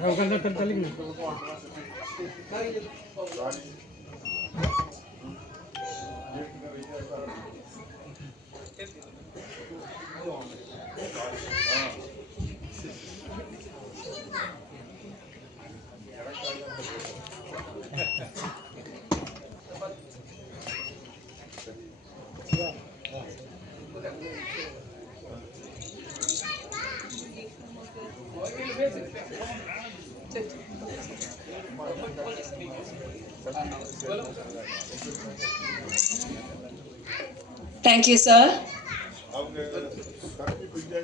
Nauganda kan taling.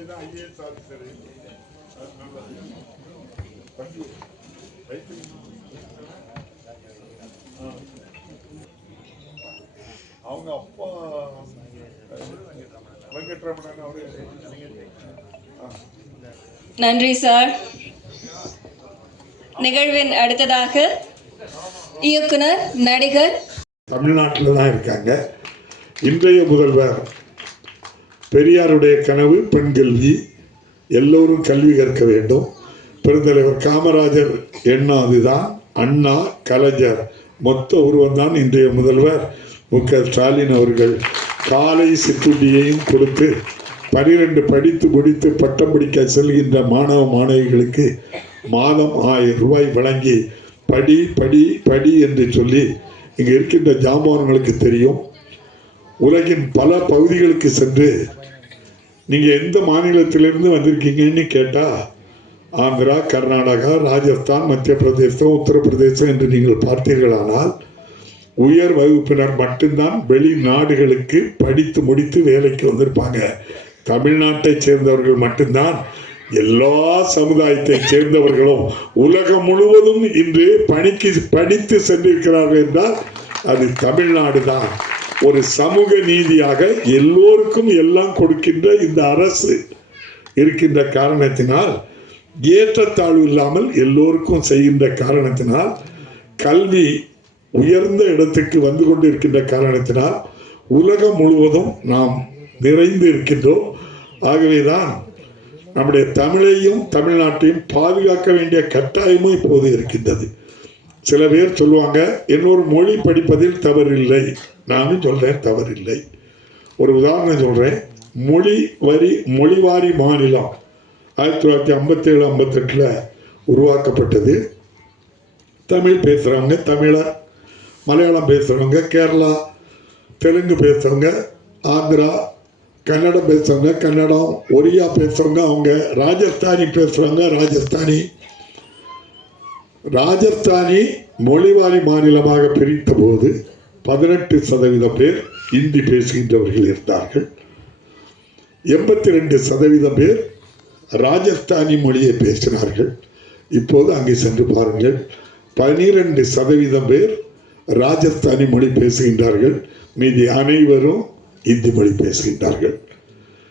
தான் IAS officer தம்பி right அவங்க அப்பா வெங்கட்ரமணன் அவரு ஆ நன்றி சார் நிகழ்வின் அடுத்ததாக இயக்குனர் நடிகர். தமிழ்நாட்டில் தான் இருக்காங்க. இன்றைய முதல்வர் பெரியாருடைய கனவு பெண் கல்வி எல்லோரும் கல்வி கற்க வேண்டும். பெருந்தலைவர் காமராஜர் எண்ணம் அதுதான் அண்ணா கலைஞர். மொத்த உருவம்தான் இன்றைய முதல்வர். மு. க. ஸ்டாலின் அவர்கள் காலை சிற்றுண்டியையும் கொடுத்து பனிரெண்டு படித்து முடித்து பட்டம் படிக்க செல்கின்ற மாணவ மாணவிகளுக்கு மாதம் ஆயிரம் ரூபாய் வழங்கி படி படி படி என்று சொல்லி இங்கே இருக்கின்ற ஜாமான்களுக்கு தெரியும். உலகின் பல பகுதிகளுக்கு சென்று நீங்கள் எந்த மாநிலத்திலிருந்து வந்திருக்கீங்கன்னு கேட்டால் ஆந்திரா கர்நாடகா ராஜஸ்தான் மத்திய பிரதேசம் உத்தரப்பிரதேசம் என்று நீங்கள் பார்த்தீர்களானால் உயர் வகுப்பினர் மட்டும்தான் வெளிநாடுகளுக்கு படித்து முடித்து வேலைக்கு வந்திருப்பாங்க. தமிழ்நாட்டை சேர்ந்தவர்கள் மட்டும்தான் எல்லா சமுதாயத்தைச் சேர்ந்தவர்களும் உலகம் முழுவதும் இன்று பணிக்கு படித்து சென்றிருக்கிறார்கள் என்றால் அது தமிழ்நாடு தான். ஒரு சமூக நீதியாக எல்லோருக்கும் எல்லாம் கொடுக்கின்ற இந்த அரசு இருக்கின்ற காரணத்தினால் ஏற்றத்தாழ்வு இல்லாமல் எல்லோருக்கும் செய்கின்ற காரணத்தினால் கல்வி உயர்ந்த இடத்துக்கு வந்து கொண்டிருக்கின்ற காரணத்தினால் உலகம் முழுவதும் நாம் நிறைந்து இருக்கின்றோம் ஆகவேதான் நம்முடைய தமிழையும் தமிழ்நாட்டையும் பாதுகாக்க வேண்டிய கட்டாயமும் இப்போது இருக்கின்றது. சில பேர் சொல்லுவாங்க இன்னொரு மொழி படிப்பதில் தவறில்லை. நானும் சொல்கிறேன் தவறில்லை. ஒரு உதாரணம் சொல்கிறேன் மொழி வரி மொழிவாரி மாநிலம் ஆயிரத்தி தொள்ளாயிரத்தி ஐம்பத்தேழு ஐம்பத்தெட்டில் உருவாக்கப்பட்டது. தமிழ் பேசுகிறவங்க தமிழர் மலையாளம் பேசுகிறவங்க கேரளா தெலுங்கு பேசுகிறவங்க ஆந்திரா கன்னடம் பேசுகிறவங்க கன்னடம் ஒரியா பேசுகிறவங்க அவங்க ராஜஸ்தானி பேசுகிறவங்க ராஜஸ்தானி. ராஜஸ்தானி மொழிவாரி மாநிலமாக பிரித்த போது பதினெட்டு சதவீதம் பேர் இந்தி பேசுகின்றவர்கள் இருந்தார்கள். எண்பத்தி ரெண்டு சதவீதம் பேர் ராஜஸ்தானி மொழியை பேசினார்கள். இப்போது அங்கே சென்று பாருங்கள். பனிரெண்டு சதவீதம் பேர் ராஜஸ்தானி மொழி பேசுகின்றார்கள். மீதி அனைவரும் இந்தி மொழி பேசுகின்றார்கள்.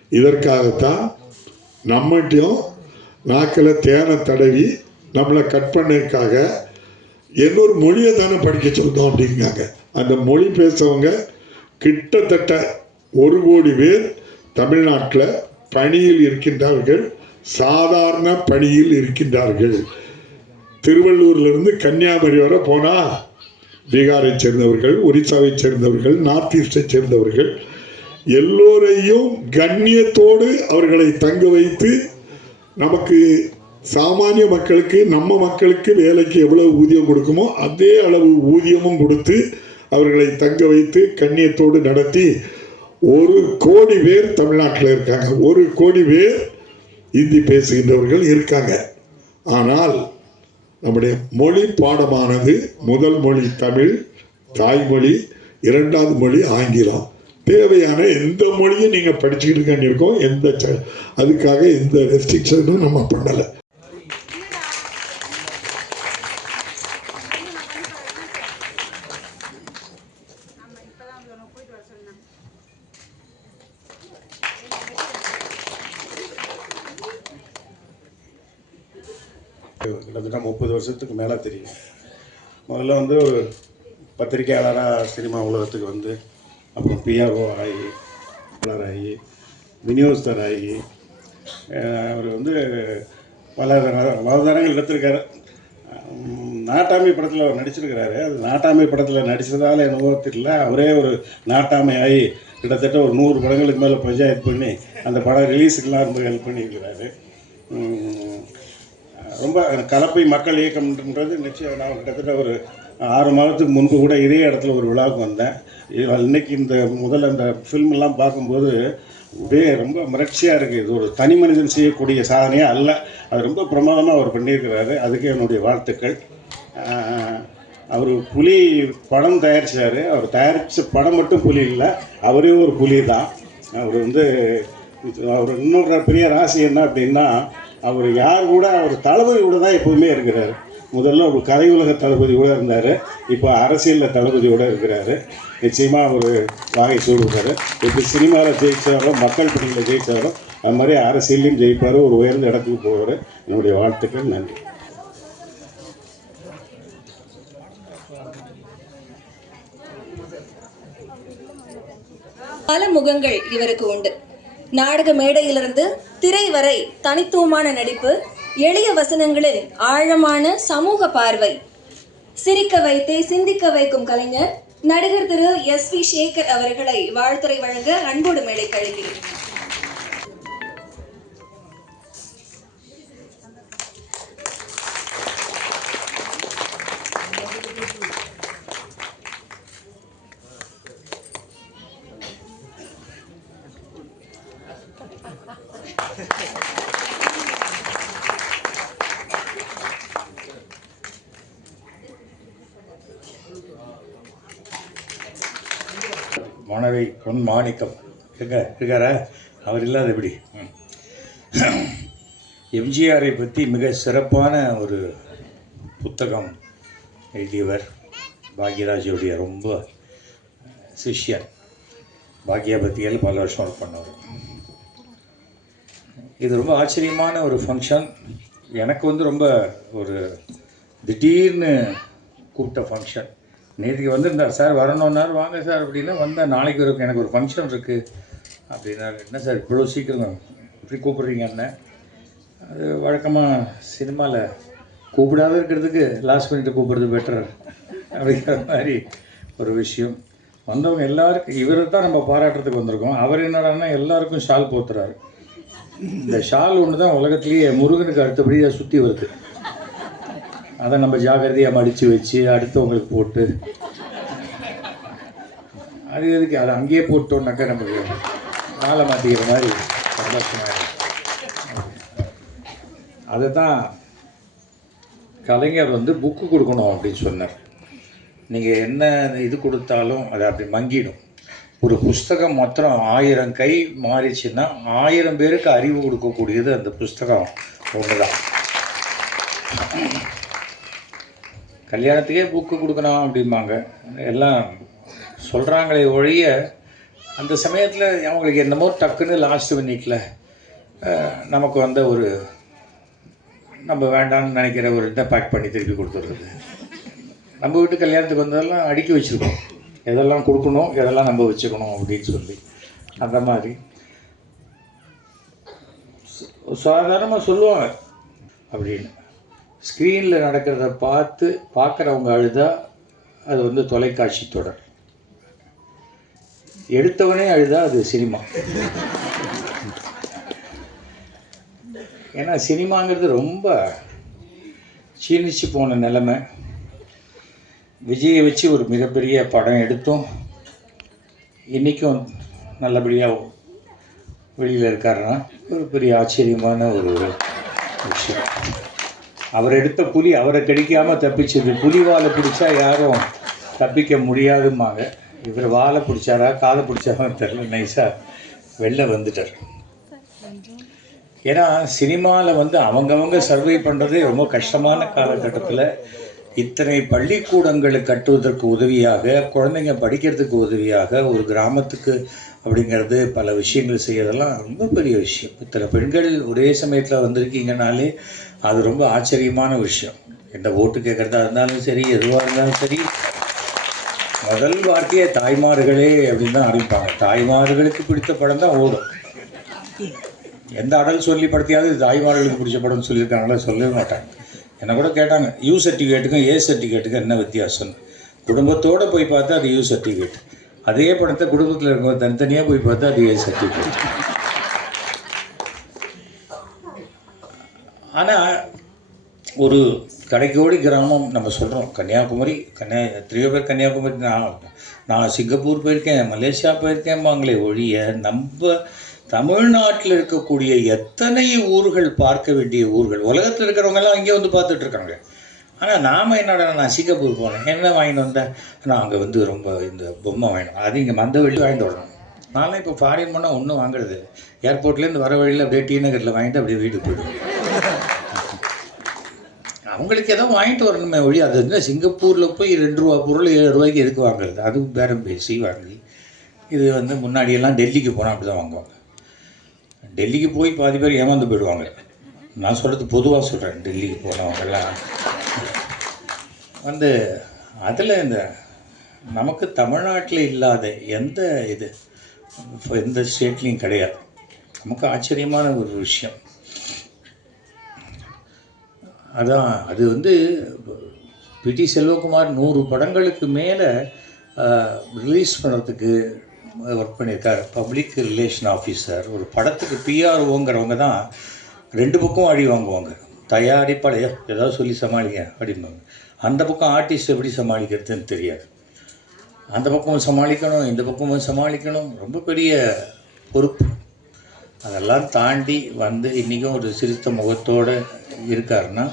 இதற்காகத்தான் நம்மகிட்டையும் நாக்கில் தேனை தடவி நம்மளை கட் பண்ணதுக்காக இன்னொரு மொழியை தானே படிக்க சொன்னோம் அப்படிங்காங்க அந்த மொழி பேசுறவங்க கிட்டத்தட்ட ஒரு கோடி பேர் தமிழ்நாட்டில் பணியில் இருக்கின்றார்கள். சாதாரண பணியில் இருக்கின்றார்கள். திருவள்ளூர்லேருந்து கன்னியாகுமரி வரை போனால் பீகாரை சேர்ந்தவர்கள் ஒரிசாவை சேர்ந்தவர்கள் நார்த் ஈஸ்டை சேர்ந்தவர்கள் எல்லோரையும் கண்ணியத்தோடு அவர்களை தங்க வைத்து நமக்கு சாமானிய மக்களுக்கு நம்ம மக்களுக்கு வேலைக்கு எவ்வளவு ஊதியம் கொடுக்குமோ அதே அளவு ஊதியமும் கொடுத்து அவர்களை தங்க வைத்து கண்ணியத்தோடு நடத்தி ஒரு கோடி பேர் தமிழ்நாட்டில் இருக்காங்க. ஒரு கோடி பேர் இந்தி பேசுகின்றவர்கள் இருக்காங்க. ஆனால் நம்முடைய மொழி பாடமானது முதல் மொழி தமிழ் தாய்மொழி இரண்டாவது மொழி ஆங்கிலம். தேவையான எந்த மொழியும் நீங்கள் படிச்சுக்கிட்டு இருக்கோம் எந்த அதுக்காக எந்த ரெஸ்ட்ரிக்ஷனும் நம்ம பண்ணலை. கிட்டத்தட்ட முப்பது வருஷத்துக்கு மேலே தெரியும். முதல்ல வந்து ஒரு பத்திரிக்கையாளராக சினிமா உலகத்துக்கு வந்து அப்புறம் பிஆர்ஓ ஆகி ஆகி விநியோகஸ்தர் ஆகி அவர் வந்து பல தர- பல தரங்கள் எடுத்திருக்காரு. நாட்டாமை படத்தில் அவர் நடிச்சிருக்கிறாரு. அது நாட்டாமை படத்தில் நடித்ததால் என்னவோ தெரியல. அவரே ஒரு நாட்டாமை ஆகி கிட்டத்தட்ட ஒரு நூறு படங்களுக்கு மேலே பஞ்சாயத்து பண்ணி அந்த படம் ரிலீஸுக்கெல்லாம் ரொம்ப ஹெல்ப் பண்ணியிருக்கிறாரு. ரொம்ப கலப்பை மக்கள் இயக்கம்ன்றது நிச்சயம். நான் கிட்டத்தட்ட ஒரு ஆறு மாதத்துக்கு முன்பு கூட இதே இடத்துல ஒரு விழாவுக்கு வந்தேன். இன்னைக்கு இந்த முதல்ல இந்த ஃபில்ம்லாம் பார்க்கும்போது அப்படியே ரொம்ப மிரட்சியாக இருக்குது இது ஒரு தனி மனிதன் செய்யக்கூடிய சாதனையே அல்ல. அது ரொம்ப பிரமாதமாக அவர் பண்ணியிருக்கிறாரு. அதுக்கு என்னுடைய வாழ்த்துக்கள். அவர் புலி படம் தயாரித்தார் அவர் தயாரித்த படம் மட்டும் புலி இல்லை. அவரே ஒரு புலி தான். அவர் வந்து அவர் இன்னொரு பெரிய ராசி என்ன அப்படின்னா அவர் யார் கூட அவர் தளபதி கூட தான் எப்போவுமே இருக்கிறார். முதல்ல ஒரு கதை உலக தளபதி இருந்தார். இப்போ அரசியலில் தளபதியோடு இருக்கிறாரு. நிச்சயமாக அவர் வாகை சூடுவார். இப்போ சினிமாவில் ஜெயிச்சாரோ மக்கள் பணியில் ஜெயிச்சாரோ அது மாதிரி அரசியலையும் ஜெயிப்பார். ஒரு உயர்ந்த இடத்துக்கு போவார். என்னுடைய வாழ்த்துக்கள். நன்றி. பல முகங்கள் இவருக்கு உண்டு. நாடக மேடையிலிருந்து திரை வரை தனித்துவமான நடிப்பு எளிய வசனங்களில் ஆழமான சமூக பார்வை. சிரிக்க வைத்தே சிந்திக்க வைக்கும் கலைஞர் நடிகர் திரு எஸ் வி சேகர் அவர்களை வாழ்த்துறை வழங்க அன்போடு மேடை கழுவி பொன் மாணிக்கம். எங்க இருக்காரா அவர் இல்லாத எப்படி? எம்ஜிஆரை பற்றி மிக சிறப்பான ஒரு புத்தகம் எழுதியவர் பாக்யராஜுடைய ரொம்ப சிஷ்யன் பாக்யா பத்தியால் பல வருஷம் ஒர்க் பண்ணவர். இது ரொம்ப ஆச்சரியமான ஒரு ஃபங்க்ஷன் எனக்கு வந்து ரொம்ப ஒரு திடீர்னு கூப்பிட்ட ஃபங்க்ஷன் நேற்றுக்கு வந்திருந்தார் சார் வரணுன்னாரு வாங்க சார் அப்படின்னா வந்தால் நாளைக்கு ஒரு எனக்கு ஒரு ஃபங்க்ஷன் இருக்குது அப்படின்னாரு. என்ன சார் இவ்வளோ சீக்கிரம் இப்படி கூப்பிட்றீங்க அண்ணன் அது வழக்கமாக சினிமாவில் கூப்பிடாத இருக்கிறதுக்கு லாஸ்ட் மினிட் கூப்பிட்றது பெட்டர் அப்படிங்கிற மாதிரி ஒரு விஷயம். வந்தவங்க எல்லாருக்கும் இவரை தான் நம்ம பாராட்டுறதுக்கு வந்திருக்கோம். அவர் என்னடான்னா எல்லாருக்கும் ஷால் போத்துறாரு. இந்த ஷால் ஒன்று தான் உலகத்துலேயே முருகனுக்கு அடுத்தபடியாக சுற்றி வருது. அதை நம்ம ஜாகிரதையாக மடித்து வச்சு அடுத்தவங்களுக்கு போட்டு. அது எதுக்கு? அதை அங்கேயே போட்டோம்னாக்கா நமக்கு மாலை மாற்றிக்கிற மாதிரி சந்தோஷமாக அதை தான் கலைஞர் வந்து புக்கு கொடுக்கணும் அப்படின்னு சொன்னார். நீங்கள் என்ன இது கொடுத்தாலும் அது அப்படி மங்கிடும். ஒரு புஸ்தகம் மொத்தம் ஆயிரம் கை மாறிச்சுன்னா ஆயிரம் பேருக்கு அறிவு கொடுக்கக்கூடியது அந்த புஸ்தகம் ஒன்று தான் கல்யாணத்துக்கே புக்கு கொடுக்கணும் அப்படிம்பாங்க. எல்லாம் சொல்கிறாங்களே ஒழிய அந்த சமயத்தில் அவங்களுக்கு என்னமோ டக்குன்னு லாஸ்ட் மினிட்ல நமக்கு வந்த ஒரு நம்ம வேண்டாம்னு நினைக்கிற ஒரு இதை பேக் பண்ணி திருப்பி கொடுத்துட்றது. நம்ம வீட்டு கல்யாணத்துக்கு வந்ததெல்லாம் அடுக்கி வச்சுருக்கோம். எதெல்லாம் கொடுக்கணும் எதெல்லாம் நம்ம வச்சுக்கணும் அப்படின்னு சொல்லி. அந்த மாதிரி. சாதாரணமாக சொல்லுவாங்க. அப்படின்னு. ஸ்க்ரீனில் நடக்கிறத பார்த்து பார்க்குறவங்க அழுதா அது வந்து தொலைக்காட்சி தொடர். எடுத்தவனே அழுதா அது சினிமா. ஏன்னா சினிமாங்கிறது ரொம்ப சீனிச்சு போன நிலமை. விஜயை வச்சு ஒரு மிகப்பெரிய படம் எடுத்தோம். இன்றைக்கும் நல்லபடியாக வெளியில் இருக்காருன்னா ஒரு பெரிய ஆச்சரியமான ஒரு விஷயம். அவர் எடுத்த புலி அவரை கிடைக்காமல் தப்பிச்சது. புலி வாழை பிடிச்சா யாரும் தப்பிக்க முடியாதுமாக இவர் வாழை பிடிச்சாரா காலை பிடிச்சாரா தெரில நைஸாக வெளில வந்துட்டார். ஏன்னா சினிமாவில் வந்து அவங்கவங்க சர்வை பண்ணுறதே ரொம்ப கஷ்டமான காலகட்டத்தில் இத்தனை பள்ளிக்கூடங்களை கட்டுவதற்கு உதவியாக குழந்தைங்க படிக்கிறதுக்கு உதவியாக ஒரு கிராமத்துக்கு அப்படிங்கிறது பல விஷயங்கள் செய்யறதெல்லாம் ரொம்ப பெரிய விஷயம். இத்தனை பெண்கள் ஒரே சமயத்தில் வந்திருக்கீங்கனாலே அது ரொம்ப ஆச்சரியமான விஷயம். எந்த ஓட்டு கேட்குறதா இருந்தாலும் சரி எதுவாக இருந்தாலும் சரி முதல் வார்த்தையே தாய்மார்களே அப்படின்னு தான் அறிவிப்பாங்க. தாய்மார்களுக்கு பிடித்த படம் தான் ஓடும். எந்த அடல் சொல்லி படத்தையாவது தாய்மார்களுக்கு பிடிச்ச படம்னு சொல்லியிருக்காங்களா? சொல்லவே மாட்டாங்க. என்னை கூட கேட்டாங்க யூ சர்டிஃபிகேட்டுக்கும் ஏ சர்டிஃபிகேட்டுக்கும் என்ன வித்தியாசம்? குடும்பத்தோடு போய் பார்த்தா அது யூ சர்டிஃபிகேட் அதே படத்தை குடும்பத்தில் இருக்கவங்க தனித்தனியாக போய் பார்த்தா அது ஏ சர்டிஃபிகேட் ஆனால் ஒரு கடைக்கோடி கிராமம் நம்ம சொல்கிறோம் கன்னியாகுமரி கன்னியா எத்தனையோ பேர் கன்னியாகுமரி நான் நான் சிங்கப்பூர் போயிருக்கேன் மலேசியா போயிருக்கேன்பாங்களே ஒழிய நம்ம தமிழ்நாட்டில் இருக்கக்கூடிய எத்தனை ஊர்கள் பார்க்க வேண்டிய ஊர்கள்? உலகத்தில் இருக்கிறவங்கெல்லாம் இங்கே வந்து பார்த்துட்ருக்காங்க ஆனால் நாம் என்னடா நான் சிங்கப்பூர் போனேன். என்ன வாங்கிட்டு வந்தேன் நான் அங்கே வந்து ரொம்ப இந்த பொம்மை வாங்கினோம் அது இங்கே மந்த வழி வாங்கிட்டு வரணும். நான்லாம் இப்போ ஃபாரின் போனால் ஒன்றும் வாங்குறது. ஏர்போர்ட்லேருந்து வர வழியில் அப்படியே டி நகரில் வாங்கிட்டு அப்படியே வீட்டுக்கு போயிடுவோம் அவங்களுக்கு ஏதோ வாங்கிட்டு வரணுமே ஒழி அது வந்து சிங்கப்பூரில் போய் ரெண்டு ரூபா பொருள் ஏழு ரூபாய்க்கு எதுக்கு வாங்குறது? அதுவும் பேரம் பேசி வாங்கி இது வந்து முன்னாடியெல்லாம் டெல்லிக்கு போனால் அப்படி தான் வாங்குவாங்க. டெல்லிக்கு போய் பாதி பேர் ஏமாந்து போயிடுவாங்க. நான் சொல்கிறது பொதுவாக சொல்கிறேன் டெல்லிக்கு போனவங்கெல்லாம். வந்து அதில் இந்த நமக்கு தமிழ்நாட்டில் இல்லாத எந்த இது எந்த ஸ்டேட்லேயும் கிடையாது. நமக்கு ஆச்சரியமான ஒரு விஷயம். அதான் அது வந்து பிடி செல்வகுமார் நூறு படங்களுக்கு மேலே ரிலீஸ் பண்ணுறதுக்கு ஒர்க் பண்ணியிருக்கார். பப்ளிக் ரிலேஷன் ஆஃபீஸர் ஒரு படத்துக்கு பிஆர்ஓங்கிறவங்க தான் ரெண்டு பக்கம் அடி வாங்குவாங்க. தயாரிப்பாளையோ ஏதாவது சொல்லி சமாளிங்க அப்படிம்பாங்க. அந்த பக்கம் ஆர்டிஸ்ட் எப்படி சமாளிக்கிறதுன்னு தெரியாது. அந்த பக்கமும் சமாளிக்கணும் இந்த பக்கமும் சமாளிக்கணும். ரொம்ப பெரிய பொறுப்பு. அதெல்லாம் தாண்டி வந்து இன்றைக்கும் ஒரு சிரித்த முகத்தோடு இருக்காருன்னா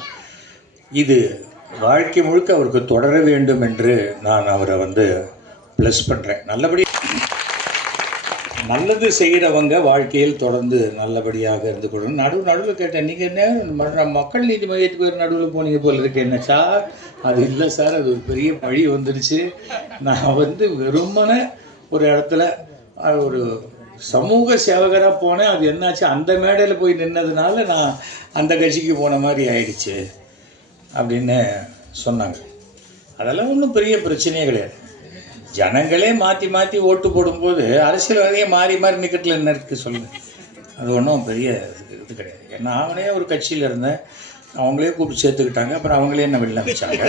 இது வாழ்க்கை முழுக்க அவருக்கு தொடர வேண்டும் என்று நான் அவரை வந்து ப்ளஸ் பண்ணுறேன் நல்லபடி நல்லது செய்கிறவங்க வாழ்க்கையில் தொடர்ந்து நல்லபடியாக இருந்து கொள்ளணும். நடுவு நடுவில் கேட்டேன் நீங்கள் என்ன மக்கள் நீதி மையத்துக்கு ஒரு நடுவில் போனீங்க போல இருக்கு என்ன சார்? அது இல்லை சார் அது ஒரு பெரிய பழி வந்துருச்சு. நான் வந்து வெறுமனே ஒரு இடத்துல ஒரு சமூக சேவகராக போனேன். அது என்னாச்சு? அந்த மேடையில் போய் நின்னதுனால நான் அந்த கட்சிக்கு போன மாதிரி ஆயிடுச்சு அப்படின்னு சொன்னாங்க. அதெல்லாம் ஒன்றும் பெரிய பிரச்சனையே கிடையாது. ஜனங்களே மாற்றி மாற்றி ஓட்டு போடும்போது அரசியல்வாதியே மாறி மாறி நிக்கட்டில் என்ன இருக்குது சொல்லுங்க. அது ஒன்றும் பெரிய இது கிடையாது. ஏன்னா அவனே ஒரு கட்சியில் இருந்தேன். அவங்களே கூப்பிட்டு சேர்த்துக்கிட்டாங்க. அப்புறம் அவங்களே என்ன வெளில அமைச்சாங்க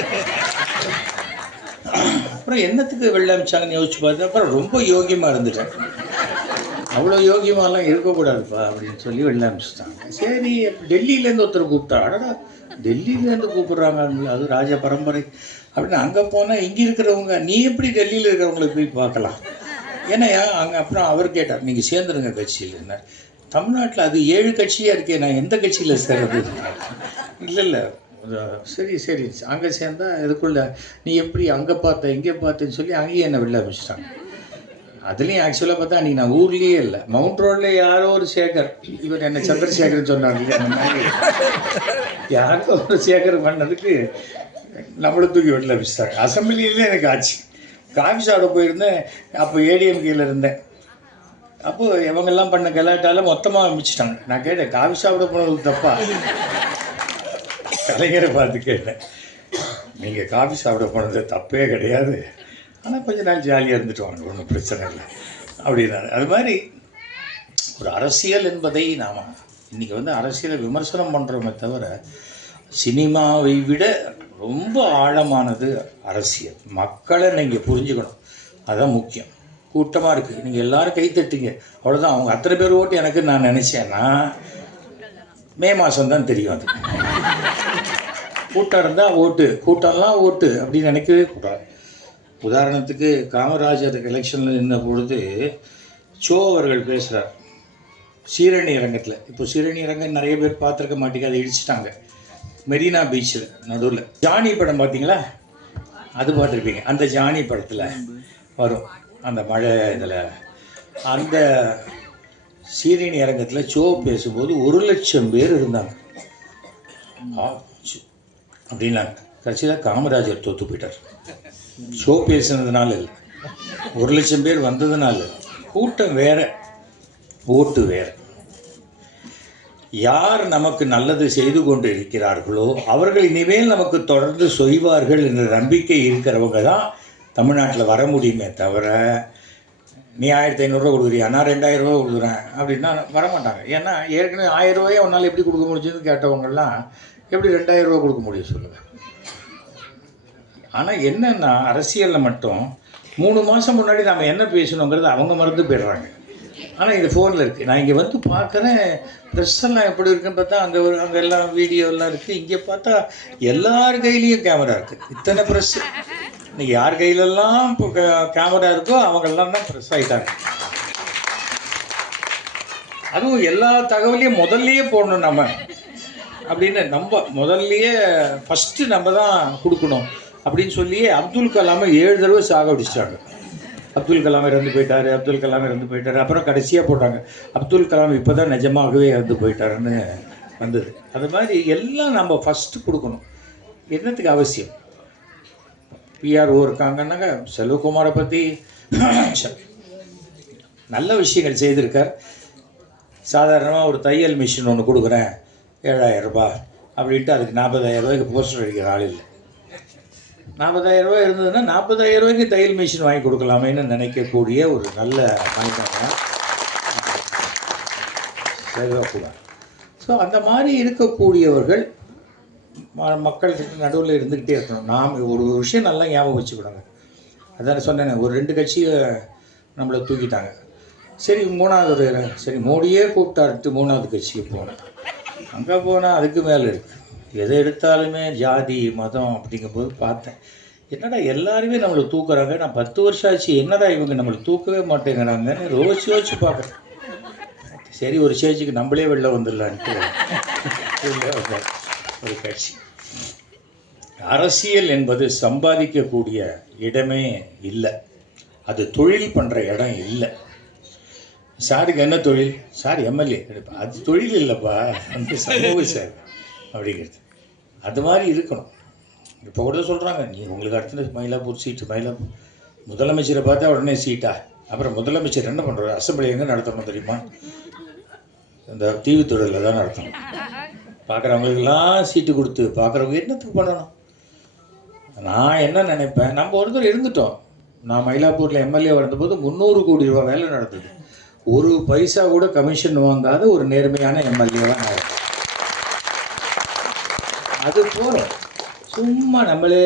அப்புறம் என்னத்துக்கு வெளில அமைச்சாங்கன்னு யோசிச்சு பார்த்தேன் அப்புறம் ரொம்ப யோகியமாக இருந்துட்டேன். அவ்வளோ யோகியமாலாம் இருக்கக்கூடாதுப்பா அப்படின்னு சொல்லி வெளில அனுப்பிச்சிட்டாங்க. சரி டெல்லியிலேருந்து ஒருத்தர் கூப்பிட்டா அடடா டெல்லியிலேருந்து கூப்பிட்றாங்க அது ராஜ பரம்பரை. அப்படின்னு அங்கே போனால் இங்கே இருக்கிறவங்க நீ எப்படி டெல்லியில் இருக்கிறவங்களை போய் பார்க்கலாம்? ஏன்னா அங்கே அப்புறம் அவர் கேட்டார் நீங்கள் சேர்ந்துருங்க கட்சியில். என்ன தமிழ்நாட்டில் அது ஏழு கட்சியாக இருக்கே நான் எந்த கட்சியில் சேர்றது? இல்லை இல்லை. சரி சரி அங்கே சேர்ந்தா இதுக்குள்ள நீ எப்படி அங்கே பார்த்த இங்கே பார்த்தேன்னு சொல்லி அங்கேயே என்னை வெளில அனுப்பிச்சிட்டாங்க. அதுலேயும் ஆக்சுவலாக பார்த்தா அன்றைக்கி நான் ஊர்லேயே இல்லை. மவுண்ட் ரோடில் யாரோ ஒரு சேகர் இவர் என்ன சந்திரசேகர் சொன்னாங்க யாரோ ஒரு சேகர் பண்ணதுக்கு நம்மளை தூக்கி வெளில வச்சுட்டாங்க. அசம்பிளியிலே எனக்கு ஆச்சு. காஃபி சாப்பிட போயிருந்தேன் அப்போ ஏடிஎம்கேல இருந்தேன். அப்போது இவங்கெல்லாம் பண்ண கலாட்டால மொத்தமாக அமைச்சிட்டாங்க நான் கேட்டேன் காஃபி சாப்பிட போனது தப்பா? கலைஞரை பார்த்து கேட்டேன் நீங்கள் காஃபி சாப்பிட போனது தப்பே கிடையாது. ஆனால் கொஞ்ச நாள் ஜாலியாக இருந்துட்டு வாங்க ஒன்றும் பிரச்சனை இல்லை. அப்படின்னாரு. அது மாதிரி ஒரு அரசியல் என்பதை நாம் இன்றைக்கி வந்து அரசியலை விமர்சனம் பண்ணுறோமே தவிர சினிமாவை விட ரொம்ப ஆழமானது அரசியல். மக்களை நீங்கள் புரிஞ்சுக்கணும். அதுதான் முக்கியம். கூட்டமாக இருக்குது நீங்கள் எல்லோரும் கைத்தட்டிங்க அவ்வளோதான் அவங்க அத்தனை பேர் ஓட்டு எனக்கு நான் நினச்சேன்னா மே மாதம் தான் தெரியும் அது. கூட்டம் இருந்தால் ஓட்டு. கூட்டம்லாம் ஓட்டு. அப்படின்னு நினைக்கவே கூடாது. உதாரணத்துக்கு காமராஜர் எலெக்ஷனில் நின்ற பொழுது சோ அவர்கள் பேசுகிறார் சீரணி அரங்கத்தில். இப்போ சீரணி ரங்கம் நிறைய பேர் பார்த்துருக்க மாட்டேங்க அதை இடிச்சிட்டாங்க. மெரினா பீச்சில் நடுவில். ஜானி படம் பார்த்தீங்களா? அது பார்த்துருப்பீங்க. அந்த ஜானி படத்தில் வரும். அந்த மழை இதில். அந்த சீரணி அரங்கத்தில் சோ பேசும்போது ஒரு லட்சம் பேர் இருந்தாங்க. அப்படின்னாங்க. கடைசியில் காமராஜர் தோத்து போயிட்டார். ஷோ பேசினதுனால இல்லை. ஒரு லட்சம் பேர் வந்ததுனால கூட்டம் வேற ஓட்டு வேற. யார் நமக்கு நல்லது செய்து கொண்டு இருக்கிறார்களோ அவர்கள் இனிமேல் நமக்கு தொடர்ந்து செய்வார்கள் என்ற நம்பிக்கை இருக்கிறவங்க தான் தமிழ்நாட்டில் வர முடியுமே தவிர நீ ஆயிரத்தி ஐநூறுரூவா கொடுக்குறியா? நான் ரெண்டாயிரம் ரூபா கொடுக்குறேன். அப்படின்னா வரமாட்டாங்க ஏன்னா ஏற்கனவே ஆயிரம் ரூபாயே உன்னால் எப்படி கொடுக்க முடிஞ்சதுன்னு கேட்டவங்கெல்லாம் எப்படி ரெண்டாயிரம் ரூபா கொடுக்க முடியும் சொல்லுங்கள் ஆனால் என்னென்னா அரசியலில் மட்டும் மூணு மாதம் முன்னாடி நம்ம என்ன பேசணுங்கிறது அவங்க மறந்து போயிடுறாங்க. ஆனால் இது ஃபோனில் இருக்குது நான் இங்கே வந்து பார்க்குறேன். ட்ரெஸ்ஸெல்லாம் எப்படி இருக்குன்னு பார்த்தா அங்கே ஒரு அங்கே எல்லாம் வீடியோலாம் இருக்குது இங்கே பார்த்தா எல்லார் கையிலையும் கேமரா இருக்குது இத்தனை ப்ரெஸ்ஸு இன்னைக்கு யார் கையிலெல்லாம் இப்போ கேமரா இருக்கோ அவங்கெல்லாம் தான் ப்ரெஸ் ஆகிட்டாங்க அதுவும் எல்லா தகவலையும் முதல்லையே போடணும் நம்ம. அப்படின்னு நம்ம முதல்லையே ஃபஸ்ட்டு நம்ம தான் கொடுக்கணும். அப்படின்னு சொல்லியே அப்துல் கலாமை ஏழு தடவை சாகடிச்சிட்டாங்க அப்துல் கலாம் இறந்து போயிட்டார் அப்துல் கலாம் இறந்து போயிட்டார் அப்புறம் கடைசியாக போட்டாங்க. அப்துல் கலாம் இப்போ தான் நிஜமாகவே இறந்து போயிட்டாருன்னு வந்தது. அது மாதிரி எல்லாம் நம்ம ஃபஸ்ட்டு கொடுக்கணும். என்னத்துக்கு அவசியம்? பிஆர்ஓ இருக்காங்கன்னாங்க செல்வகுமாரை பற்றி நல்ல விஷயங்கள் செய்திருக்கார். சாதாரணமாக ஒரு தையல் மிஷின் ஒன்று கொடுக்குறேன் ஏழாயிரம் ரூபாய் அப்படின்ட்டு அதுக்கு நாற்பதாயிரம் ரூபாய்க்கு போஸ்டர் அடிக்கிற ஆள் இல்லை. நாற்பதாயிரம் ரூபாய் இருந்ததுன்னா நாற்பதாயிரம் ரூபாய்க்கு தையல் மிஷின் வாங்கி கொடுக்கலாமேன்னு நினைக்கக்கூடிய ஒரு நல்ல மனிதன் செல்வகுமார் ஸோ அந்த மாதிரி இருக்கக்கூடியவர்கள் ம- நடுவில் இருந்துக்கிட்டே இருக்கணும். நாம் ஒரு விஷயம் நல்லா ஞாபகம் வச்சுக்கிடுங்க. அதான் சொன்னேனே ஒரு ரெண்டு கட்சியை நம்மளை தூக்கிட்டாங்க. சரி மூணாவது சரி மோடியே கூப்பிட்டாருட்டு மூணாவது கட்சிக்கு போனேன். அங்கே போனால் அதுக்கு மேலே இருக்குது எதை எடுத்தாலுமே ஜாதி மதம் அப்படிங்கும்போது பார்த்தேன். என்னடா எல்லாருமே நம்மளை தூக்குறாங்க? நான் பத்து வருஷம் ஆச்சு என்னடா இவங்க நம்மளை தூக்கவே மாட்டேங்கிறாங்கன்னு யோசிச்சு யோசிச்சு பார்க்குறேன். சரி ஒரு ஸ்டேஜுக்கு நம்மளே வெளில வந்துடலான்ட்டு ஒரு கட்சி. அரசியல் என்பது சம்பாதிக்கக்கூடிய இடமே இல்லை. அது தொழில் பண்ணுற இடம் இல்லை. சாருக்கு என்ன தொழில்? சார் எம்எல்ஏ அது தொழில் இல்லைப்பா. வந்து சமூக சேவை அப்படிங்கிறது. அது மாதிரி இருக்கணும். இப்போ கூட சொல்கிறாங்க நீ உங்களுக்கு அடுத்த மயிலாப்பூர் சீட்டு மயிலாப்பூர் முதலமைச்சரை பார்த்தா உடனே சீட்டா. அப்புறம் முதலமைச்சர் என்ன பண்ணுறாரு அசம்பிளி எங்கே நடத்தணும் தெரியுமா? இந்த டிவி தொழிலில் தான் நடத்தணும். பார்க்குறவங்களுக்கெல்லாம் சீட்டு கொடுத்து பார்க்குறவங்க என்னத்துக்கு பண்ணணும்? நான் என்ன நினைப்பேன்? நம்ம ஒருத்தர் இருந்துட்டோம். நான் மயிலாப்பூரில் எம்எல்ஏ வந்தபோது முந்நூறு கோடி ரூபா வேலை நடந்தது. ஒரு பைசா கூட கமிஷன் வாங்காத ஒரு நேர்மையான எம்எல்ஏவாக நான் அது போகிறோம் சும்மா நம்மளே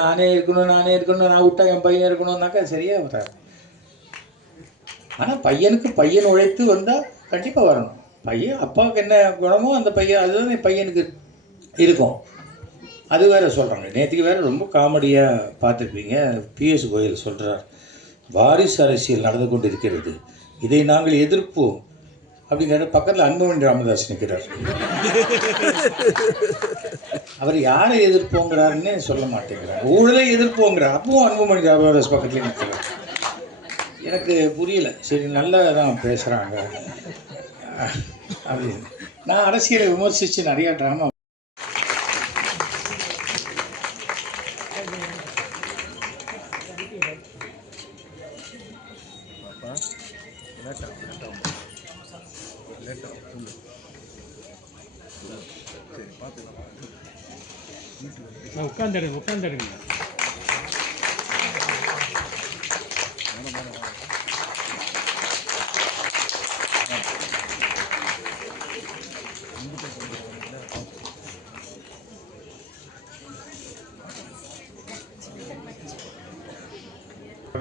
நானே இருக்கணும் நானே இருக்கணும் நான் விட்டா என் பையன் இருக்கணும்னாக்கா சரியா வராது. ஆனால் பையனுக்கு பையன் உழைத்து வந்தால் கண்டிப்பாக வரணும். பையன் அப்பாவுக்கு என்ன குணமோ அந்த பையன் அதுதான் என் பையனுக்கு இருக்கும். அது வேற சொல்கிறாங்க நேற்றுக்கு வேறு ரொம்ப காமெடியாக பார்த்துருப்பீங்க. பிஎஸ் கோயல் சொல்கிறார் வாரிசு அரசியல் நடந்து கொண்டு இருக்கிறது இதை நாங்கள் எதிர்ப்போம். அப்படிங்கிற பக்கத்தில் அன்புமணி ராமதாஸ் நிற்கிறார் அவர் யாரை எதிர்ப்போங்கிறாருன்னு சொல்ல மாட்டேங்கிறார். ஊழலை எதிர்ப்போங்கிறார். அப்பவும் அன்புமணி ராமதாஸ் பக்கத்துலேயே நிற்கிறார் எனக்கு புரியல. சரி நல்லா தான் பேசுகிறாங்க அப்படின்னு. நான் அரசியலை விமர்சித்து நிறையா ட்ராமா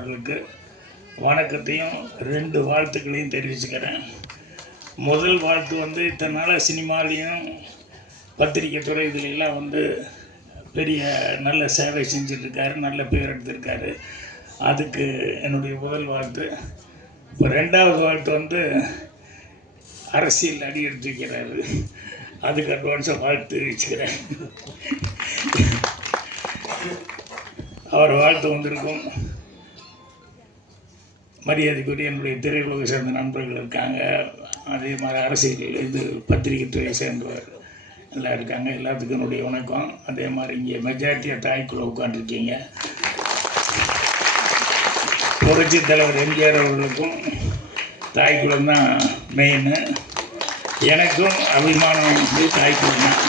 அவர்களுக்கு வணக்கத்தையும் ரெண்டு வாழ்த்துக்களையும் தெரிவிச்சுக்கிறேன். முதல் வாழ்த்து வந்து இத்தனை நாளாக சினிமாலேயும் பத்திரிக்கை துறை இதுலெல்லாம் வந்து பெரிய நல்ல சேவை செஞ்சுட்ருக்காரு நல்ல பேர் எடுத்திருக்காரு. அதுக்கு என்னுடைய முதல் வாழ்த்து. இப்போ ரெண்டாவது வாழ்த்து வந்து அரசியல் அடி எடுத்துக்கிறாரு அதுக்கு அட்வான்ஸாக வாழ்த்து தெரிவிச்சுக்கிறேன். அவர் வாழ்த்து வந்திருக்கும். மரியாதைக்குரிய என்னுடைய திரையுலகை சேர்ந்த நண்பர்கள் இருக்காங்க. அதே மாதிரி அரசியல் இது பத்திரிகை துறையை சேர்ந்தவர் எல்லாம் இருக்காங்க. எல்லாத்துக்கும் என்னுடைய வணக்கம். அதே மாதிரி இங்கே மெஜாரிட்டியாக தாய்க்குள்ளே உட்காந்துருக்கீங்க புரட்சி தலைவர் எம்ஜிஆர் அவர்களுக்கும் தாய்க்குளம் தான் மெயின் எனக்கும் அபிமானம் வந்து தாய்க்குளம் தான்.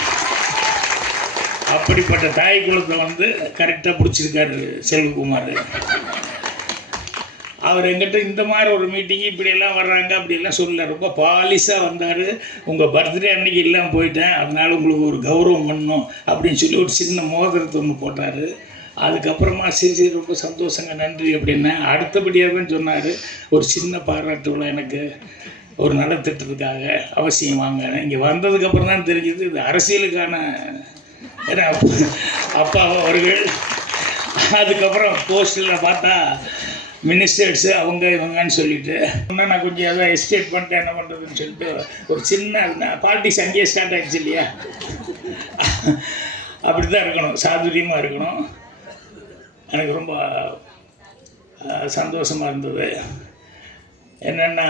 அப்படிப்பட்ட தாய் வந்து கரெக்டாக பிடிச்சிருக்காரு செல்வகுமார். அவர் எங்கிட்ட இந்த மாதிரி ஒரு மீட்டிங்கு இப்படியெல்லாம் வர்றாங்க அப்படியெல்லாம் சொல்லல. ரொம்ப பாலிஷாக வந்தார். உங்கள் பர்த்டே அன்னைக்கு இல்லாமல் போயிட்டேன். அதனால் உங்களுக்கு ஒரு கௌரவம் பண்ணணும் அப்படின்னு சொல்லி ஒரு சின்ன மோதிரத்தை ஒன்று போட்டார். அதுக்கப்புறமா சரி சரி ரொம்ப சந்தோஷங்க நன்றி அப்படின்னேன் அடுத்தபடியாக தான் சொன்னார். ஒரு சின்ன பாராட்டு விழா எனக்கு. ஒரு நலத்திட்டத்துக்காக அவசியம் வாங்க. இங்கே வந்ததுக்கப்புறம் தான் தெரிஞ்சது இது அரசியலுக்கான ஏன்னா அப்பா அவர்கள். அதுக்கப்புறம் போஸ்டில் பார்த்தா மினிஸ்டர்ஸு அவங்க இவங்கன்னு சொல்லிட்டு இன்னும் நான் கொஞ்சம் ஏதோ எஸ்டேட் பண்ணிட்டேன் என்ன பண்ணுறதுன்னு சொல்லிட்டு ஒரு சின்ன பாலிட்டிக்ஸ் அங்கேயே ஸ்டார்ட் ஆகிடுச்சு இல்லையா? அப்படி தான் இருக்கணும் சாதுரியமாக இருக்கணும். எனக்கு ரொம்ப சந்தோஷமாக இருந்தது. என்னென்னா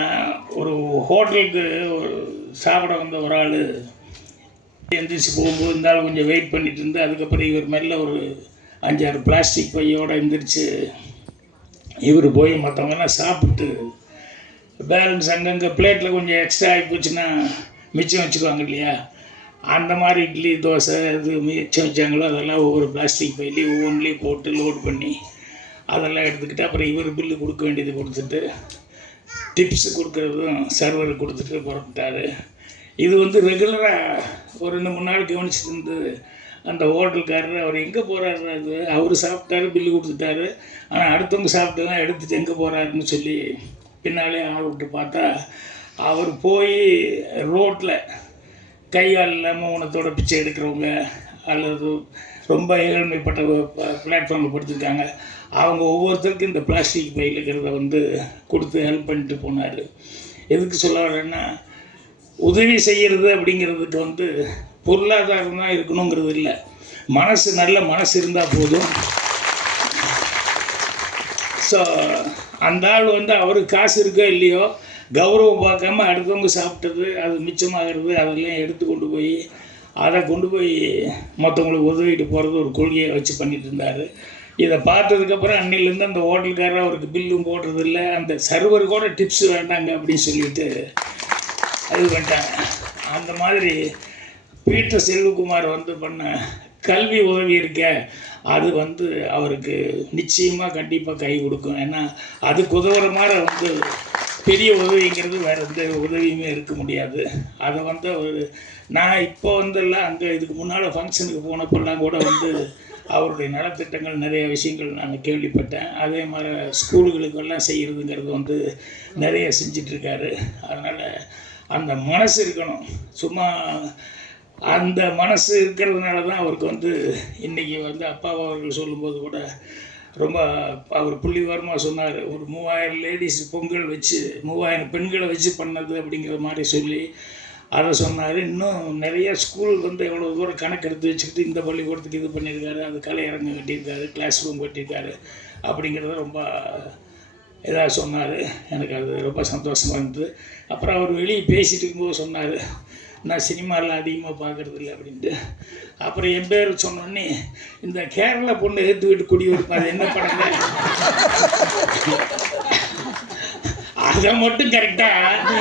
ஒரு ஹோட்டலுக்கு ஒரு சாப்பிட வந்த ஒரு ஆள் எந்திரிச்சு போகும்போது இருந்தாலும் கொஞ்சம் வெயிட் பண்ணிட்டு இருந்து அதுக்கப்புறம் இவர் மெல்ல ஒரு அஞ்சாறு பிளாஸ்டிக் பையோடு எந்திரிச்சு இவர் போய் மற்றவங்கெல்லாம் சாப்பிட்டு பேலன்ஸ் அங்கங்கே பிளேட்டில் கொஞ்சம் எக்ஸ்ட்ரா ஆகி போச்சுன்னா மிச்சம் வச்சுக்குவாங்க இல்லையா? அந்த மாதிரி இட்லி தோசை இது மிச்சம் வச்சாங்களோ அதெல்லாம் ஒவ்வொரு பிளாஸ்டிக் பையிலையும் ஒவ்வொன்றிலையும் போட்டு லோட் பண்ணி அதெல்லாம் எடுத்துக்கிட்டு அப்புறம் இவர் பில்லு கொடுக்க வேண்டியது கொடுத்துட்டு டிப்ஸ் கொடுக்குறதும் சர்வர் கொடுத்துட்டு புறப்பட்டார். இது வந்து ரெகுலராக ஒரு ரெண்டு மூணு நாள் கவனிச்சுட்டு இருந்து அந்த ஹோட்டல்காரர் அவர் எங்கே போகிறாரு அவர் சாப்பிட்டாரு பில்லு கொடுத்துட்டாரு. ஆனால் அடுத்தவங்க சாப்பிட்டெல்லாம் எடுத்துட்டு எங்கே போகிறாருன்னு சொல்லி பின்னாலே ஆள் விட்டு பார்த்தா அவர் போய் ரோட்டில் கை கால் இல்லாமல் ஊனத்தோட பிச்சை எடுக்கிறவங்க அல்லது ரொம்ப ஏழ்மைப்பட்ட பிளாட்ஃபார்மில் படுத்துருக்காங்க. அவங்க ஒவ்வொருத்தருக்கும் இந்த பிளாஸ்டிக் பையில் இருக்கிறத வந்து கொடுத்து ஹெல்ப் பண்ணிட்டு போனார். எதுக்கு சொல்ல வரேன்னா உதவி செய்கிறது அப்படிங்கிறதுக்கு வந்து பொருளாதாரம் தான் இருக்கணுங்கிறது இல்லை. மனசு நல்ல மனசு இருந்தால் போதும். ஸோ அந்த ஆள் வந்து அவருக்கு காசு இருக்கோ இல்லையோ கௌரவம் பார்க்காம அடுத்தவங்க சாப்பிட்டது அது மிச்சமாகிறது அதெல்லாம் எடுத்து கொண்டு போய் அதை கொண்டு போய் மற்றவங்களுக்கு உதவிட்டு போகிறது ஒரு கொள்கையை வச்சு பண்ணிட்டு இருந்தார். இதை பார்த்ததுக்கப்புறம் அன்னையிலேருந்து அந்த ஹோட்டல்காரர் அவருக்கு பில்லும் போடுறதில்ல. அந்த சர்வர் கூட டிப்ஸ் வேண்டாங்க அப்படின்னு சொல்லிட்டு இது பண்ணிட்டாங்க. அந்த மாதிரி பீட்டர் செல்வகுமார் வந்து பண்ண கல்வி உதவி இருக்க அது வந்து அவருக்கு நிச்சயமாக கண்டிப்பாக கை கொடுக்கும். ஏன்னா அதுக்கு உதவுற மாதிரி வந்து பெரிய உதவிங்கிறது வேறு எந்த உதவியுமே இருக்க முடியாது. அதை வந்து அவர் நான் இப்போ வந்துலாம் அங்கே இதுக்கு முன்னால் ஃபங்க்ஷனுக்கு போனப்பெல்லாம் கூட வந்து அவருடைய நலத்திட்டங்கள் நிறைய விஷயங்கள் நான் கேள்விப்பட்டேன். அதே மாதிரி ஸ்கூலுகளுக்கெல்லாம் செய்கிறதுங்கிறது வந்து நிறைய செஞ்சிட்ருக்காரு அதனால் அந்த மனசு இருக்கணும். சும்மா அந்த மனசு இருக்கிறதுனால தான் அவருக்கு வந்து இன்றைக்கி வந்து அப்பா அவர்கள் சொல்லும்போது கூட ரொம்ப அவர் புள்ளிவாரமாக சொன்னார். ஒரு மூவாயிரம் லேடிஸ் பொங்கல் வச்சு மூவாயிரம் பெண்களை வச்சு பண்ணது அப்படிங்கிற மாதிரி சொல்லி அதை சொன்னார். இன்னும் நிறைய ஸ்கூல் வந்து எவ்வளோ தூரம் கணக்கு எடுத்து வச்சுக்கிட்டு இந்த பள்ளிக்கூடத்துக்கு இது பண்ணியிருக்காரு அது கலையரங்கம் கட்டியிருக்காரு கிளாஸ் ரூம் கட்டியிருக்காரு அப்படிங்கிறத ரொம்ப இதாக சொன்னார். எனக்கு அது ரொம்ப சந்தோஷமாக இருந்தது. அப்புறம் அவர் வெளியே பேசிட்டு இருக்கும்போது சொன்னார் நான் சினிமாலாம் அதிகமாக பார்க்குறது இல்லை அப்படின்ட்டு. அப்புறம் என் பேர் சொன்னோடனே இந்த கேரளா பொண்ணு ஏற்று வீட்டு குடி அது என்ன படங்க அதை மட்டும் கரெக்டாக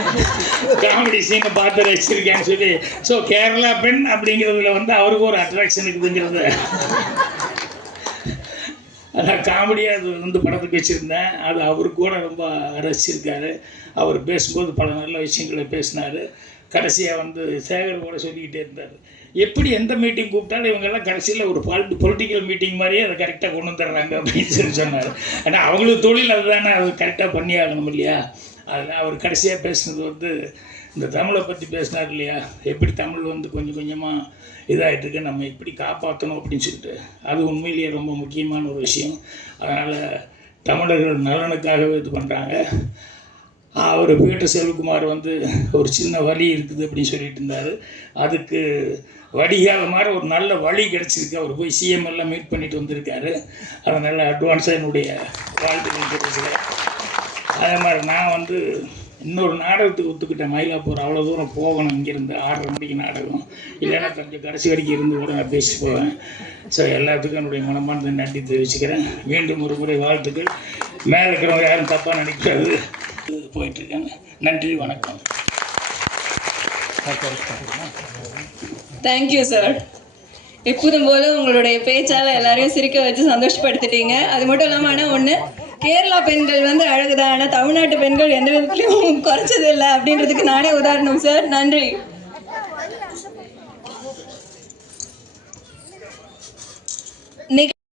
காமெடி சீனை பார்த்து ரசிச்சிருக்கேன்னு சொல்லி. ஸோ கேரளா பெண் அப்படிங்கிறதுல வந்து அவருக்கு ஒரு அட்ராக்ஷன் இருக்குதுங்கிறத அதான் காமெடியாக அது வந்து படத்துக்கு வச்சுருந்தேன். அது அவரு கூட ரொம்ப ரசிச்சிருக்காரு. அவர் பேசும்போது பல நல்ல விஷயங்களை பேசினார். கடைசியாக வந்து சேகர் கூட சொல்லிக்கிட்டே இருந்தார். எப்படி எந்த மீட்டிங் கூப்பிட்டாலும் இவங்கெல்லாம் கடைசியில் ஒரு பாலிட்டி பொலிட்டிக்கல் மீட்டிங் மாதிரியே அதை கரெக்டாக கொண்டு வந்துடுறாங்க அப்படின்னு சொல்லி சொன்னார். ஏன்னா அவங்களுக்கு தொழில் அதுதானே அது கரெக்டாக பண்ணி ஆகணும் இல்லையா? அதில் அவர் கடைசியாக பேசுனது வந்து இந்த தமிழை பற்றி பேசினார் இல்லையா? எப்படி தமிழ் வந்து கொஞ்சம் கொஞ்சமாக இதாகிட்டுருக்கு நம்ம எப்படி காப்பாற்றணும் அப்படின்னு சொல்லிட்டு. அது உண்மையிலேயே ரொம்ப முக்கியமான ஒரு விஷயம். அதனால் தமிழர்கள் நலனுக்காகவே இது பண்ணுறாங்க அவர் பீட்டர் செல்வகுமார் வந்து ஒரு சின்ன வழி இருக்குது அப்படின்னு சொல்லிட்டு இருந்தார். அதுக்கு வடிகால மாதிரி ஒரு நல்ல வழி கிடச்சிருக்கு. அவர் போய் சிஎம் எல்லாம் மீட் பண்ணிட்டு வந்திருக்காரு. அதனால் அட்வான்ஸாக என்னுடைய வாழ்த்துக்கள் தெரிவிச்சுக்கிறேன் அதே மாதிரி நான் வந்து இன்னொரு நாடகத்துக்கு ஒத்துக்கிட்டேன். மயிலாப்பூர் அவ்வளோ தூரம் போகணும். இங்கேருந்து ஆறரை மணிக்கு நாடகம். இல்லைன்னா கொஞ்சம் கடைசி வரைக்கும் இருந்து கூட நான் பேசி போவேன். ஸோ எல்லாத்துக்கும் என்னுடைய மனமார்ந்த நன்றி தெரிவிச்சுக்கிறேன். மீண்டும் ஒரு முறை வாழ்த்துக்கள். மேலே இருக்கிறவங்க யாரும் தப்பாக நினைக்காது. போயிட்டுருக்கேன். நன்றி வணக்கம். தேங்க்யூ சார் எப்போதும் போல உங்களுடைய பேச்சால் எல்லாரையும் சிரிக்க வச்சு சந்தோஷப்படுத்திட்டீங்க. அது மட்டும் இல்லாமல் ஆனால் ஒன்று கேரளா பெண்கள் வந்து அழகுதான்? ஆனால் தமிழ்நாட்டு பெண்கள் எந்த விதத்துலையும் குறைச்சது இல்லை அப்படின்றதுக்கு நானே உதாரணம் சார் நன்றி.